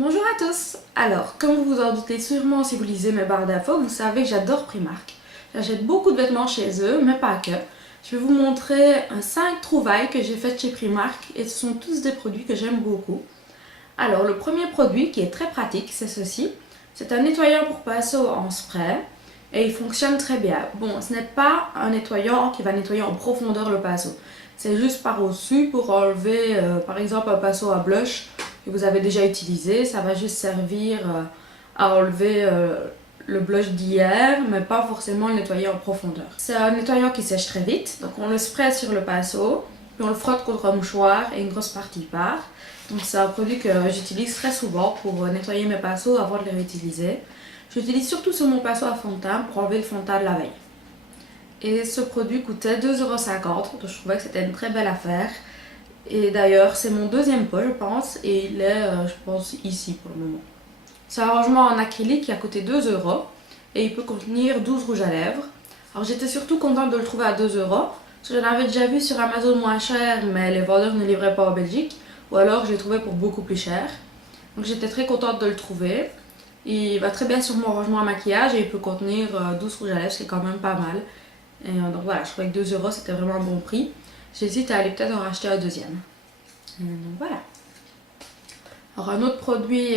Bonjour à tous. Alors, comme vous vous en doutez sûrement si vous lisez mes barres d'infos, vous savez que j'adore Primark. J'achète beaucoup de vêtements chez eux, mais pas que. Je vais vous montrer 5 trouvailles que j'ai faites chez Primark et ce sont tous des produits que j'aime beaucoup. Alors, le premier produit qui est très pratique, c'est ceci. C'est un nettoyant pour pinceau en spray et il fonctionne très bien. Bon, ce n'est pas un nettoyant qui va nettoyer en profondeur le pinceau. C'est juste par au-dessus pour enlever par exemple un pinceau à blush que vous avez déjà utilisé. Ça va juste servir à enlever le blush d'hier, mais pas forcément le nettoyer en profondeur. C'est un nettoyant qui sèche très vite, donc on le spray sur le pinceau, puis on le frotte contre un mouchoir et une grosse partie part. Donc c'est un produit que j'utilise très souvent pour nettoyer mes pinceaux avant de les réutiliser. J'utilise surtout sur mon pinceau à fond de teint pour enlever le fond de teint de la veille. Et ce produit coûtait 2,50 €, donc je trouvais que c'était une très belle affaire. Et d'ailleurs, c'est mon deuxième pot, je pense, et il est, je pense, ici pour le moment. C'est un rangement en acrylique qui a coûté 2 € et il peut contenir 12 rouges à lèvres. Alors j'étais surtout contente de le trouver à 2 €, parce que je l'avais déjà vu sur Amazon moins cher, mais les vendeurs ne livraient pas en Belgique, ou alors je l'ai trouvé pour beaucoup plus cher. Donc j'étais très contente de le trouver. Il va très bien sur mon rangement à maquillage et il peut contenir 12 rouges à lèvres, ce qui est quand même pas mal. Et donc voilà, je trouvais que 2 € c'était vraiment un bon prix. J'hésite à aller peut-être en racheter un deuxième. Donc voilà. Alors un autre produit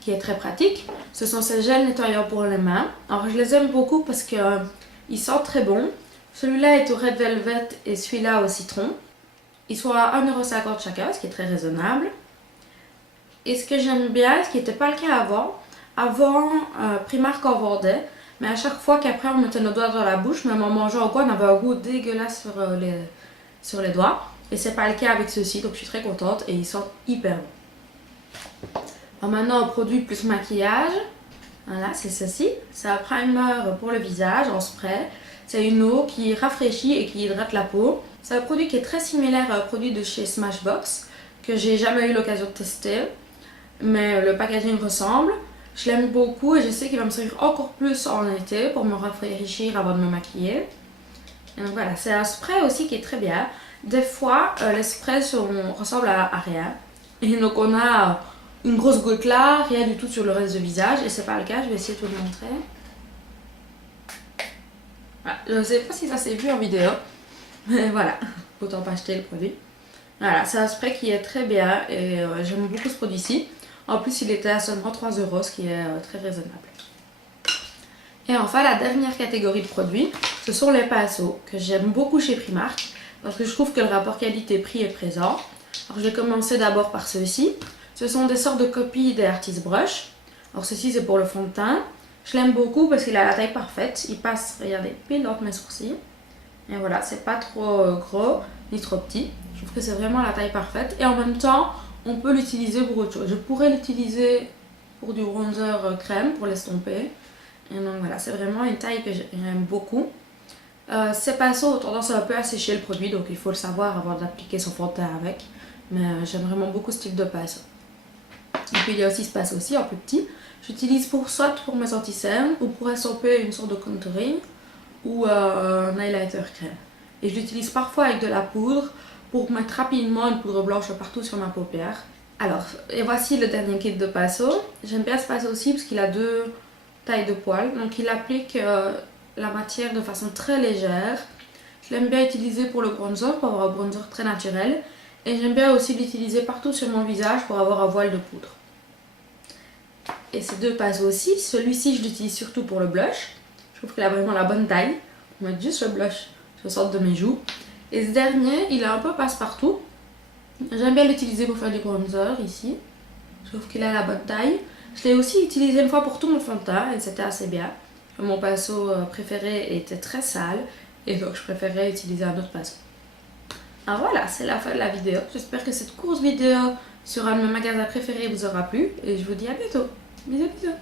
qui est très pratique, ce sont ces gels nettoyants pour les mains. Alors je les aime beaucoup parce qu'ils sentent très bon. Celui-là est au Red Velvet et celui-là au citron. Ils sont à 1,50 € chacun, ce qui est très raisonnable. Et ce que j'aime bien, ce qui n'était pas le cas avant Primark en vendait, mais à chaque fois qu'après on mettait nos doigts dans la bouche, même en mangeant ou quoi, on avait un goût dégueulasse sur les doigts. Et c'est pas le cas avec ceux-ci, donc je suis très contente et ils sentent hyper bon. Alors maintenant, un produit plus maquillage. Voilà, c'est ceci. C'est un primer pour le visage en spray. C'est une eau qui rafraîchit et qui hydrate la peau. C'est un produit qui est très similaire à un produit de chez Smashbox que j'ai jamais eu l'occasion de tester, mais le packaging ressemble. Je l'aime beaucoup et je sais qu'il va me servir encore plus en été pour me rafraîchir avant de me maquiller. Et donc voilà, c'est un spray aussi qui est très bien. Des fois, les sprays ressemblent à rien. Et donc on a une grosse goutte là, rien du tout sur le reste du visage. Et c'est pas le cas, je vais essayer de vous le montrer. Voilà, je ne sais pas si ça s'est vu en vidéo. Mais voilà, autant pas acheter le produit. Voilà, c'est un spray qui est très bien et j'aime beaucoup ce produit-ci. En plus, il était à seulement 3 €, ce qui est très raisonnable. Et enfin, la dernière catégorie de produits, ce sont les pinceaux que j'aime beaucoup chez Primark parce que je trouve que le rapport qualité-prix est présent. Alors, je vais commencer d'abord par ceux-ci. Ce sont des sortes de copies des Artist Brush. Alors, ceci, c'est pour le fond de teint. Je l'aime beaucoup parce qu'il a la taille parfaite. Il passe, regardez, pile entre mes sourcils. Et voilà, c'est pas trop gros ni trop petit. Je trouve que c'est vraiment la taille parfaite. Et en même temps, on peut l'utiliser pour autre chose. Je pourrais l'utiliser pour du bronzer crème, pour l'estomper. Et donc voilà, c'est vraiment une taille que j'aime beaucoup. Ces pinceaux ont tendance un peu à sécher le produit, donc il faut le savoir avant d'appliquer son fond de teint avec. Mais j'aime vraiment beaucoup ce type de pinceau. Et puis il y a aussi ce pinceau-ci en plus petit. J'utilise soit pour mes anti-cernes ou pour estomper une sorte de contouring ou un highlighter crème. Et je l'utilise parfois avec de la poudre pour mettre rapidement une poudre blanche partout sur ma paupière. Alors, et voici le dernier kit de pinceau. J'aime bien ce pinceau aussi parce qu'il a 2 tailles de poils. Donc il applique la matière de façon très légère. Je l'aime bien utiliser pour le bronzer, pour avoir un bronzer très naturel. Et j'aime bien aussi l'utiliser partout sur mon visage pour avoir un voile de poudre. Et ces 2 pinceaux aussi, celui-ci je l'utilise surtout pour le blush. Je trouve qu'il a vraiment la bonne taille pour mettre juste le blush sur le centre de mes joues. Et ce dernier, il est un peu passe-partout. J'aime bien l'utiliser pour faire du bronzer ici. Je trouve qu'il a la bonne taille. Je l'ai aussi utilisé une fois pour tout mon fond de teint et c'était assez bien. Mon pinceau préféré était très sale et donc je préférais utiliser un autre pinceau. Alors voilà, c'est la fin de la vidéo. J'espère que cette courte vidéo sur un de mes magasins préférés vous aura plu et je vous dis à bientôt. Bisous bisous.